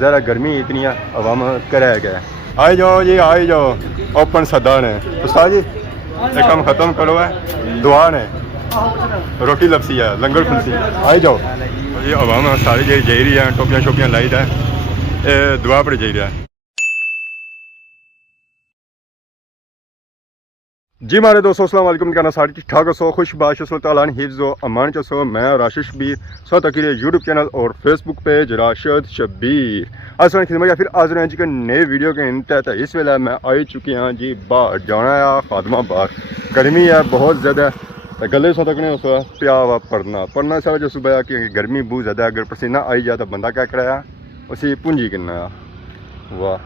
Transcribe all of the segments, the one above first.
ज़रा गर्मी इतनी है अवाम कराया गया। आए जाओ जी आए जाओ, ओपन सदा ने उस्ताद जी ये काम ख़त्म करो है, दुआ ने रोटी लपसी है लंगर खुलसी। आए जाओ जी अवाम सारी जी जाई रही है, टोपियाँ शोपियाँ लाई दा दुआ पर जाई रहा है जी। मारे दोस्तों अस्सलाम वालेकुम, कहना सारी ठीक ठाक सो खुश बाश तालान हिफ्ज़ व अमान च सो। मैं राशिश भी सो तक यूट्यूब चैनल और फेसबुक पेज राशिद शब्बीर असल खिदमत या फिर आज रहे जी के नए वीडियो के इंतहा तो इस वेला मैं आई चुकी हाँ जी बाहर जाना है खादिमाबाद। गर्मी है बहुत ज़्यादा, गले सो तकने उस प्या वा पढ़ना इस वजह सुबह कि गर्मी बहुत ज़्यादा, अगर पसीना आई जाए तो बंदा क्या कराया उसी पूंजी किन्ना वाह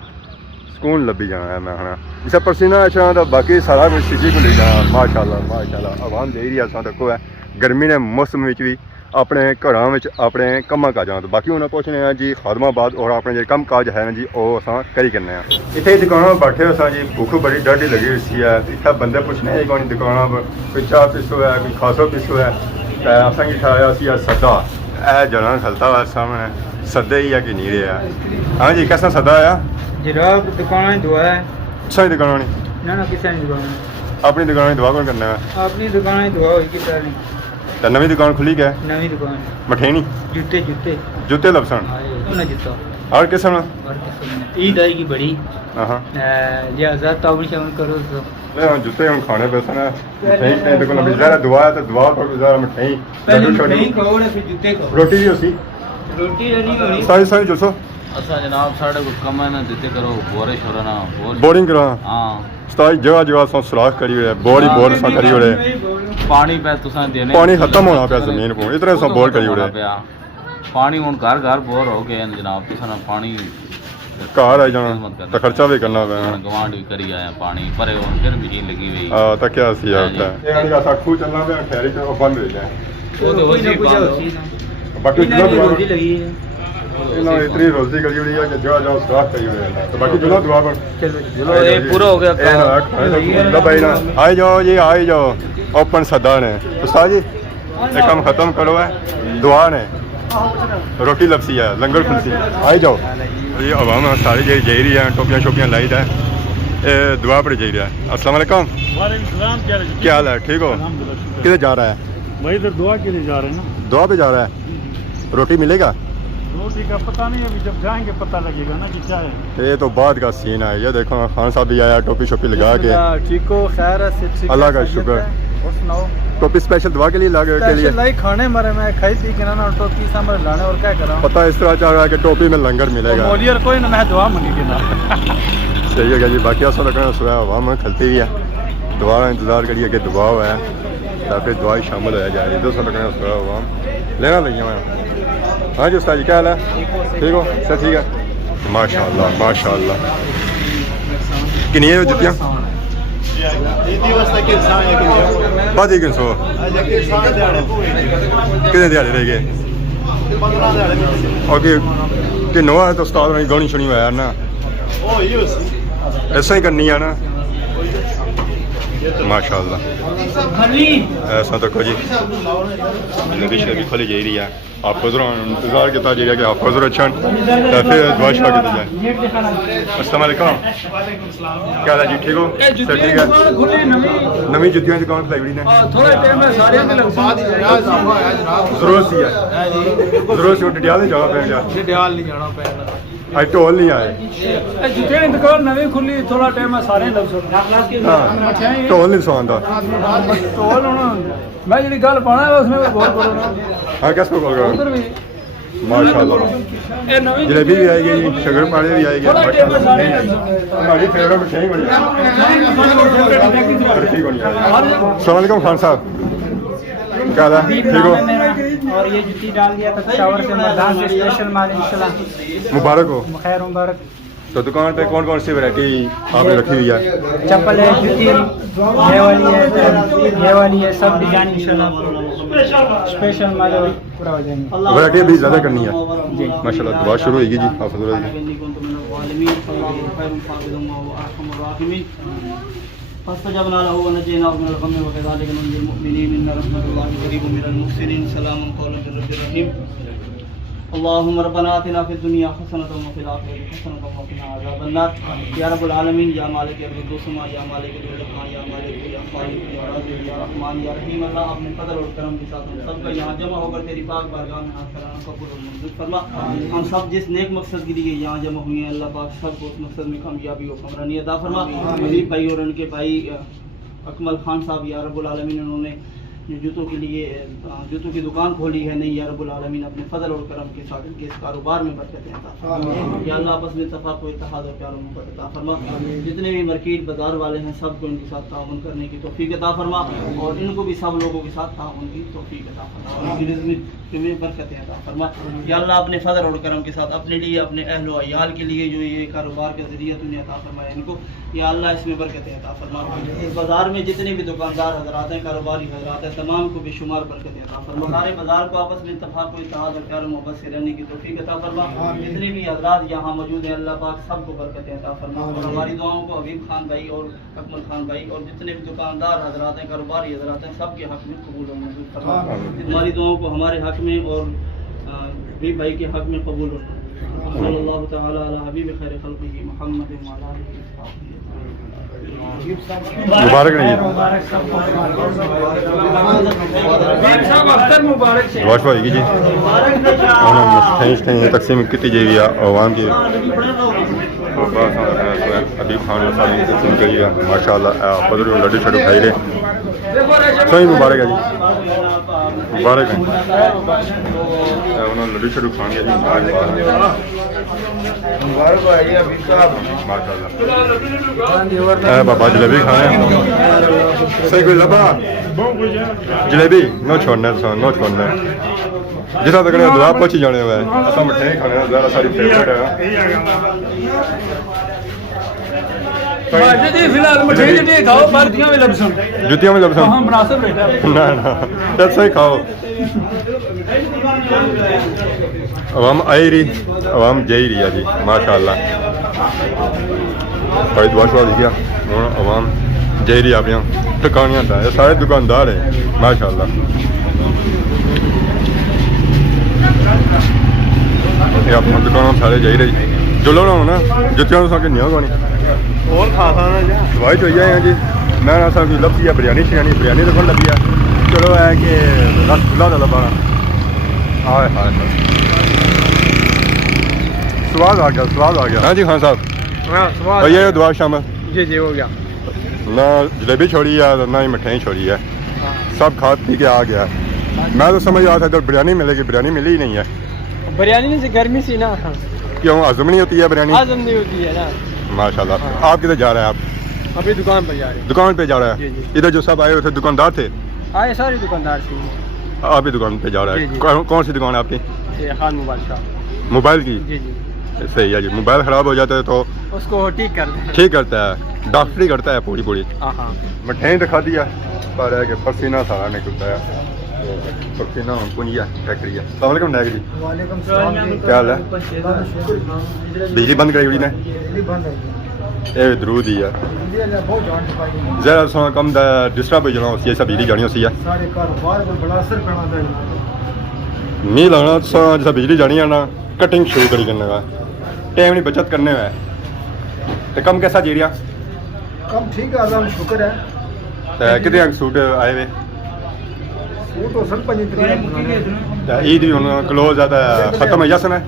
सुकून लभी जाना है। मैं हाँ इस पसीना अच्छा तो बाकी सारा कुछ सिटी को ले जाना माशाल्लाह माशाल्लाह। आवाम दे रही है देखो है गर्मी ने मौसम भी अपने घरों में अपने कम्मा काजा तो बाकी उन्हें पहुँचने हैं जी खादिमाबाद और अपने जो कम काज है ना जी वो अस करी करने इतने दुकानों पर बैठे अस जी भुख बड़ी डाढ़ी लगी हुई है। इतना बंदे पुछने कौन दुकानों पर कोई चाह पीसो है कोई खासो पीसो है। असा की खाया सदा ए जना खलता हुआ सामने सदे ही है कि नहीं रहा। हाँ जी कैसा सदा आया जनाब दुकान दुआ है सारी दुकानों ने ना किसी दुकान अपनी दुकान की दुआ कौन करना है अपनी दुकान दुआ होगी किसी नहीं तो नवी दुकान खुली गया नवी दुकान मठेनी जूते जूते जूते लपसन ना जूता और किस्म ईद आएगी बड़ी हाँ ये आजाद ताबड़ शामिल करो तो जूते हम खाने पे ना मिठाई देखो ना ज़रा दुआ है तो दुआ को ज़रा मिठाई मिठाई खाओ ना फिर जूते खाओ रोटी भी उसी रोटी नहीं होनी सारी सारी जुलसो असा जनाब साढ़े को कम है ना देते करो बोरिश हो रहा ना बोरिंग करा हाँ सताई जगह जगह सो सुराख करी हुए बोर ही बोर सा करी हुए पानी पे तुसा देने पानी खत्म होना पे जमीन को इतने सो बोर करी हुए पानी हुन घर घर बोर हो गए जनाब तुसा ना पानी घर आई जाना तो खर्चा भी करना पे गवांड भी करी आया पानी पर हुन फिर मशीन लगी हुई हां तो क्या सी होता है ये का साखू चलना पे खैरी पे बंद हो जाए वो तो वही बाकी रोजी लगी है इतनी रोजी करी हुई है कि जगह जगह सुराख करी हुई है तो बाकी जुला दुआ पर चलो ये पूरा हो गया भाई ना आए जाओ जी आए जाओ ओपन सदा ने उस्ताद जी ये काम ख़त्म करो है दुआ ने रोटी लपसी है लंगर खुलसी। आए जाओ ये अवाम सारी जी जाई रही है, टोपियाँ शोपियाँ लाई दा दुआ पर जाई रहा है। अस्सलाम वालेकुम क्या हाल है ठीक हो किधर जा रहा है भाई इधर दुआ के लिए जा रहे हैं ना दुआ पे जा रहा है रोटी मिलेगा रोटी का पता नहीं अभी जब जाएंगे पता लगेगा ना कि क्या है। ये तो बाद का सीन है ये देखो खान साहब भी आया टोपी शोपी लगा के ठीक हो खैर है अल्लाह का शुक्र। और सुनाओ टोपी स्पेशल दुआ के लिए लगा के लिए लाई खाने मरे मैं खाई पी के ना टोपी सामने लाने और क्या करा पता इस तरह चाह रहा है कि टोपी में लंगर मिलेगा मोलियर कोई ना मैं दुआ मनी के ना सही है जी। बाकी ऐसा लगना सुबह हवा में खलती हुई है दुआ का इंतज़ार करिए कि दुआ है ताकि दुआ शामिल हो जाए। इधर से लगना सुबह हवा लेना लगी मैं। हाँ जी उस्ताद जी क्या हाल है ठीक हो सब ठीक है माशाल्लाह माशाल्लाह। कितनी है जुतियाँ बाद ही सौ कितने दिहाड़े रह गए और कि नवा है तो उस्ताद ने गौनी सुनी हुआ यार ना ऐसा ही करनी है ना माशाल्लाह। ऐसा तो जी नदी शरी खोली जा रही है आप हजरों इंतजार किया जा रहा है कि आप हजर अच्छा फिर दुआ शा की जाए। अस्सलाम वालेकुम क्या हाल है जी ठीक हो सब ठीक है नवी जुतियां दुकान खलाई बड़ी ने जरूरत सी है जरूरत सी डडियाल नहीं जाना पैगा डडियाल नहीं जाना पैगा आज ढोल नहीं आए जुते की दुकान नवी खुली थोड़ा टाइम सारे ढोल नहीं सुना ढोल मैं जी गल पाना उसमें बोल करो हाँ कैसे बोल रहा हूँ माशाल्लाह जलेबी भी आएगी जी शगर पानी भी आएगी हमारी फेवरेट मिठाई बनी अस्सलाम वालेकुम खान साहब क्या हाल है ठीक हो और ये जुती डाल दिया था शावर से मर्दान से स्पेशल माल इंशाल्लाह मुबारक हो खैर मुबारक। तो दुकान पे कौन कौन सी वैरायटी आपने रखी हुई है चप्पल है जूती ये वाली है सब डिजाइन इंशाल्लाह स्पेशल माल पूरा हो जाएंगे। वैरायटी अभी ज़्यादा करनी है जी माशाल्लाह दुआ शुरू होगी जी आप فاستجبنا له ونجيناه من الغم وكذلك ننجي المؤمنين ان رحمة الله قريب من المحسنين سلام قولا من رب رحيم अल्लाहुम्मा रब्बना आतिना फिद दुनिया हसनतम व फिल आखिरति हसनतम व क़िना अज़ाबन्नार। या रब्बुल आलमीन, या मालिक अल-कुद्दूस, या मालिक अल-मुल्क, या मालिक या खालिक या राज़िक़ या रहमान या रहीम, अल्लाह अपने फज़ल और करम के साथ हम सबका यहाँ जमा होकर तेरी पाक बारगाह में हाथ फैलाना कबूल और मंजूर फरमा। हम सब जिस नेक मकसद के लिए यहाँ जमा हुए हैं, अल्लाह पाक सबको उस मकसद में कामयाबी और कमरानी अता फरमा। हबीब भाई और उनके भाई अकमल खान साहब, या रब्बुल आलमीन, उन्होंने जूतों के लिए जूतों की दुकान खोली है, नहीं या रब्बुल आलमीन अपने फजल और करम के साथ इनके इस कारोबार में बरकत अता फरमा। या अल्लाह आपस में इत्तफाक व इत्तेहाद और प्यार और मोहब्बत अता फरमा। जितने भी मार्केट बाजार वाले हैं सबको इनके साथ ताउन करने की तौफीक अता फरमा और इनको भी सब लोगों के साथ ताउन की तौफीक अता फरमा, उनकी रिज़्क़ में बरकत अता फरमा। या अल्लाह अपने फजल और करम के साथ अपने लिए, अपने अहल व अयाल के लिए जो ये कारोबार का ज़रिया तूने अता फरमाया इनको, या अल्लाह इसमें बरकत अता फरमा। इस बाज़ार में जितने भी दुकानदार हज़रात हैं, कारोबारी हज़रात हैं, तमाम को बेशुमार बरकत अता फरमा। सारे बाज़ार को आपस में इत्तफाक व इत्तेहाद और प्यार और मोहब्बत से रहने की तौफीक अता फरमा। जितने भी हज़रात यहाँ मौजूद हैं, अल्लाह पाक सबको बरकत अता फरमा और हमारी दुआओं को हबीब खान भाई और अकमल खान भाई और जितने भी दुकानदार हज़रात हैं, कारोबारी हज़रात हैं, सबके हक़ में कबूल और मंजूर फरमा। हमारी दुआओं को हमारे हक़ में और हबीब भाई के हक़ में कबूल और सल्लल्लाहु तआला अला हबीब खैर खल्क़िही मुहम्मद व अला आलिहि व मुबारक नहीं वाश होगी जी उन्होंने तकसीम की जाएगी आवाम की अभी खाना तकसीम करी है माशाअल्लाह बदर लड्डू शड्डू खाई रहे सही मुबारक है जी मुबारक है उन्होंने लड्डू शड्डू खाएंगे जी माशाअल्लाह बाबा जलेबी खाए सही कोई लबा जलेबी नो छोड़ना नो छोड़ना जितना तक दुआ पहुंची जाने हुआ है असा मिठाई खाने ज़्यादा सारी फेवरेट है फिलहाल मिठाई खाओ जुतियां में लबसन हाँ मुनासिब रेट है ना ना सही खाओ आवाम आई रही आवाम जाई रही है जी माशाअल्लाह बड़ी दुआ शुआ दी आवाम जाई रही अपनी टकानियां था ये सारे दुकानदार है माशाअल्लाह ये अपना दुकान सारे जाई रही जो लोग हो ना जुतियां सके नहीं होगा नहीं और खासा ना दवाई तो है जी मैं ना की लभी है बिरयानी शियानी बिरयानी तो कौन लभी है चलो है कि रसगुल्ला का लबा हाय हाय स्वाद आ गया हाँ जी खान साहब भैया दुआ शामिल जी जी हो गया ना जलेबी छोड़ी है ना ही मिठाई छोड़ी है सब खा पी के आ गया मैं तो समझ रहा था जब बिरयानी मिलेगी बिरयानी मिली ही नहीं है बिरयानी से गर्मी सी ना क्यों हजम नहीं होती है बिरयानी हजम नहीं होती है ना माशाल्लाह आप किधर जा रहे हैं आप अभी दुकान पर जा रहे हैं दुकान पे जा रहा है इधर जो सब आए हुए थे दुकानदार थे आए सारे दुकानदार थे आप ही दुकान पे जा रहे हैं कौन सी दुकान है आपकी खान मोबाइल शॉप मोबाइल की जी जी सही है जी मोबाइल ख़राब हो जाता है तो उसको ठीक करता है डॉक्टरी करता है पूरी हाँ मिठाई दिखा दिया पर है कि पसीना सारा निकलता है पसीना पुनिया फैक्ट्री है सलामकुम नायक जी क्या हाल है बिजली बंद कराई ने ये दरूद ही है ज़रा सोना कम डिस्टर्ब हो जाना उसी सब बिजली जानी उसी है नहीं लगना जैसा बिजली जानी है ना कटिंग शुरू करी करने का टाइम नहीं बचत करने में तो कम कैसा जी रहा कम ठीक है अल्लाह शुक्र है कितने सूट आए हुए ईद भी हम क्लोज है खत्म है जसन है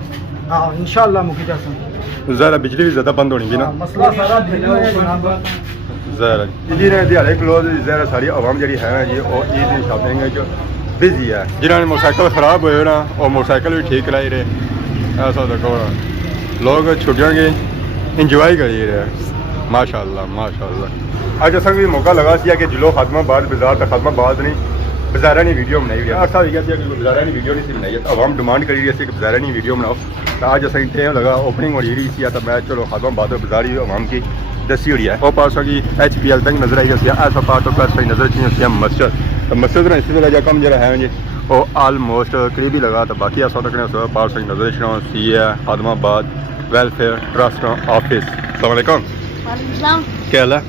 हाँ इंशाल्लाह मुखी जसन ज़रा बिजली भी ज़्यादा बंद होनी भी ना मसला सारा ज़रा जी ने दिहाड़े क्लोज ज़रा सारी आवाम जी है जी वो ईद की शॉपिंग जो बिजी है जिन्होंने मोटरसाइकिल ख़राब हुए ना और मोटरसाइकिल भी ठीक कराई रहे ऐसा देखो लोग छुट्टियों की इंजॉय करी रहे माशाल्लाह अज असा भी मौका लगा कि जिलो खादमाबाद बाजार तक खादमाबाद नहीं बाजारा नहीं वीडियो बनाई हुई ऐसा हो गया बाजारा नहीं वीडियो नहीं बनाई तो आवाम डिमांड करी रही है कि बाजारा नहीं वीडियो बनाओ तो अज असा टाइम लगा ओपनिंग हो रही थी तो मैं चलो खादमाबाद बाजार ही आवाम की दसी हुई है वो पास की HPL तक नजर आई ऐसा पार्ट ऑफ नजर चाहिए मस्जिद तो मस्जिद ना इसी जगह कम जरा है जी वो आलमोस्ट करीबी लगा तो बाकी ऐसा तक पार्ट नजर सी है खादमाबाद वेलफेयर ट्रस्ट ऑफिस सलामकुम क्या हाल है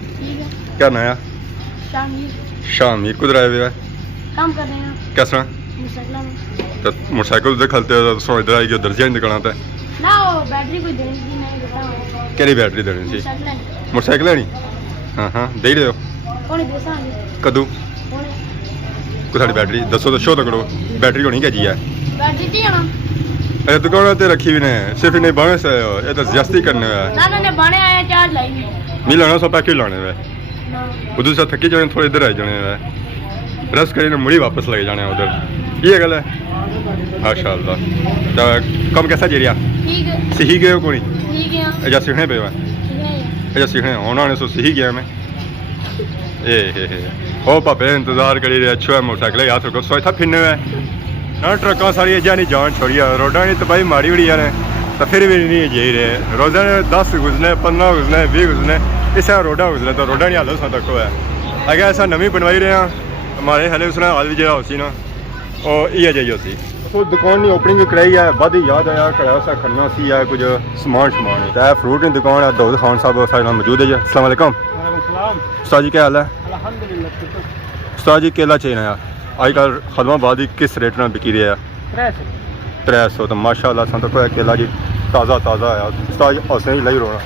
क्या नया शामिर कुछ आए हुए काम कर रहे हैं कैसा तो मोटरसाइकिल दे खलते सो इधर आई गयो दर्जियां दी दुकान ते ना वो बैटरी कोई देनी थी नहीं बताओ केड़ी बैटरी देनी सी मोटरसाइकिल लेनी हाँ हाँ दे दियो कौन देसांगे कदू कौन कोई साडी बैटरी दसो तो शो तो करो बैटरी होनी क्या जी है बैटरी थी ना अरे दुकान ते रखी भी ने सिर्फ इन्हें बाने से ये तो ज्यादती करने है ना ने बने आए चार्ज लाई मी लाना सो पैकेट लाने वे ना उधर से थकी जाने थोड़े इधर आ जाने वे रस करी ने मुड़ी वापस लगे जाने उधर ये गल है माशाल्लाह तो कम कैसा जेरिया ठीक है सही गए हो कोनी ठीक है एजा सीखने पे मैं ठीक है एजा सीखने होना ने सो सही गया मैं ए हे ओ पापे इंतजार करी रहे अच्छो है मोटरसाइकिल यार तो सो था फिरने में ना ट्रकों सारी एजा नहीं जान छोड़िया रोडा ने तबाही मारी बड़ी यार तो फिर भी नहीं जी रहे रोजाना 10 गुजरने 15 गुजरने 20 गुजरने इस रोडा गुजरने तो रोडा नहीं हाल सा तक है अगर ऐसा नवी बनवाई रहे हैं हमारे हले उसने हाल भी जो सी ना और ये जाइए सी तो दुकान की ओपनिंग कराई है बाद ही याद आया कड़ा सा खन्ना सी है कुछ समान है तो फ्रूट की दुकान है दाऊद खान साहब सारे नाल मौजूद है जी अस्सलाम वालेकुम उस्ताद जी क्या हाल है उस्ताद जी केला चाहिए यार आजकल खदमाबाद ही किस रेट में बिकी रहा है 300 तो माशाल्लाह सन तो केला जी ताज़ा ताज़ा है उस्ताद जी हौसले ही लाई रोना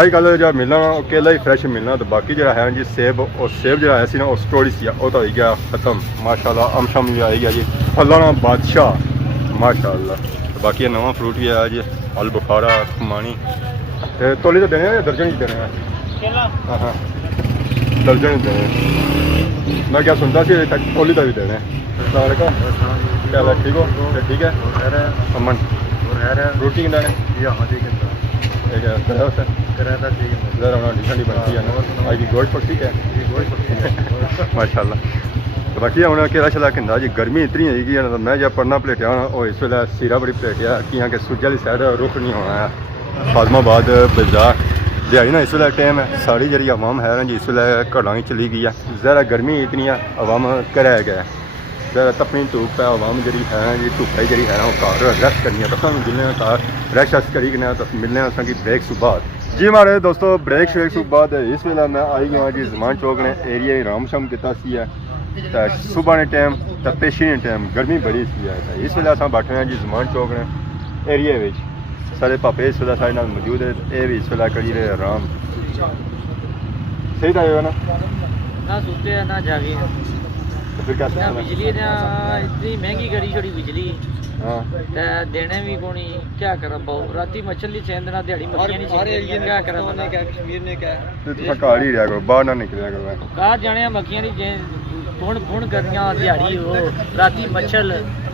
अजकल जो मिलना केला ही फ्रैश मिलना तो बाकी जो है जी सेब और सेब जो है सी ना स्टोरी सी वो तो हो गया खत्म माशाल्लाह अमशम भी आई गया जी फलाना बादशाह माशाल्लाह तो बाकी नवा फ्रूट भी आया जी अल बुखारा खुमानी तोली तो देने दर्जन ही देने हाँ हाँ दर्जन ही देने मैं क्या सुनता सी तोली का भी देने क्या ठीक हो ठीक है अमन रोटी कितना है माशाल्लाह तो बाकी हूँ केला शला कहता जी गर्मी इतनी है कि मैं जब पढ़ना भलेटिया और इस वेले सीरा बड़ी भलेटिया कि कि सूजे वाली साइड रुख नहीं होना है खादमाबाद बाजार दिहाड़ी ना इस वेले टाइम है सारी जी अवाम है जी इस वेले घरों चली गई है ज़्यादा गर्मी इतनी है अवाम घरै गया ज़्यादा तपनी धूप है अवाम जी है जी धुप्पा जी है वो घर रैस्ट करनी है तो सानू जिन्हें घर रैस्ट करी तो मिलने असें ब्रेक सुबह जी हमारे दोस्तों ब्रेक श्रेक सुबह इस वेले मैं आई गया जी जमान चौक ने एरिया राम शाम किया सुबह ने टाइम तो पेशी ने टाइम गर्मी बड़ी सी है इस वेले अस बैठे हैं जी जमान चौक ने एरिया सारे पापे इस वेले सारे नाल मौजूद है ये भी इस वेले करी रहे आराम सही था ना सुते ना जागे तो फिर कैसे ना बिजली ना इतनी महंगी करी छोड़ी बिजली हाँ देने भी कोनी क्या करा बहु राती मछली चेंद ना दिहाड़ी मक्खियां नहीं चेंद क्या करा बंदा कश्मीर ने क्या तो घर ही रहा करो बाहर ना निकलिया करो बाहर जाने मक्खियां नहीं फोन फोन करनिया दिहाड़ी हो राती मच्छर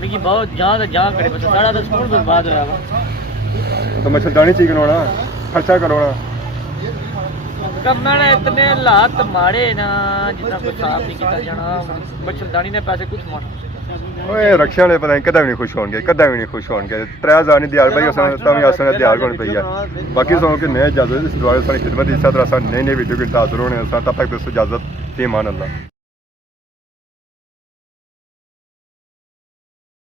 मिगी बहुत जान करे बस सारा तो स्कूल बर्बाद होया वा तो मच्छरदानी चाहिए करवाना खर्चा करवाना करना इतने हालात माड़े ना जितना कुछ साफ नहीं किया जाना मच्छरदानी ने पैसे कुछ मार ओए रक्षा वाले पता नहीं कदा भी नहीं खुश होंगे कदा भी नहीं खुश होंगे 3000 नहीं दिहाड़ भाई असां तभी असां दिहाड़ कोन पई है बाकी सो के मैं इजाजत इस दुआ सारी खिदमत इस तरह सा नई नई वीडियो के हाजिर होने असां तब तक इजाजत फी मान अल्लाह।